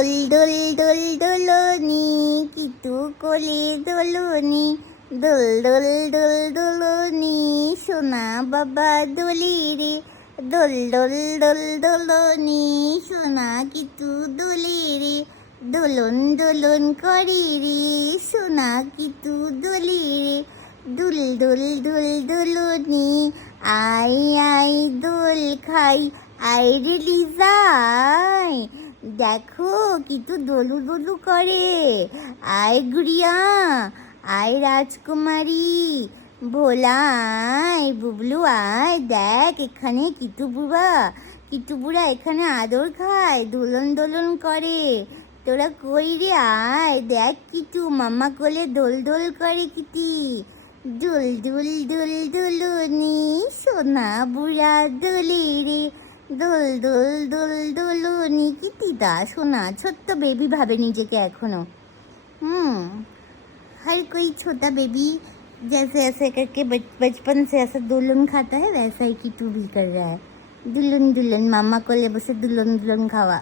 দোল দোল দোল দোলনি কিতু কোলে দোলনি দোল দোল দোল দোলনি সোনা বাবা দোলে রে দোল দোল দোল দোলনি সোনা কিতু দোলে রে দোলন দোলন করে রে সোনা কিতু দোলে রে দুল দুল দুল দোলনি আই আই দোল খাই আই রে লিজাই দেখো কিতু দোলু দোলু করে আয় গুড়িয়া আয় রাজকুমারী ভোলা আয় বুবলু আয় দেখ এখানে কিটু বুড়া এখানে আদর খায় দোলন দোলন করে তোরা কই রে আয় দেখ কিটু মামা কোলে দোল দোল করে কিটি দুল দুল দুল দুলুনি সোনা বুড়া দোলে রে দোল দোল দোল দোলনি কিটিদা সোনা ছোট্ট বেবি ভাবে নিজেকে এখনো हर कोई छोटा बेबी जैसे ऐसे करके बचपन से ऐसा दुल्हन खाता है वैसा ही किटू भी कर रहा है दुल्हन दुल्हन मामा को ले बसे दुल्हन दुल्हन खावा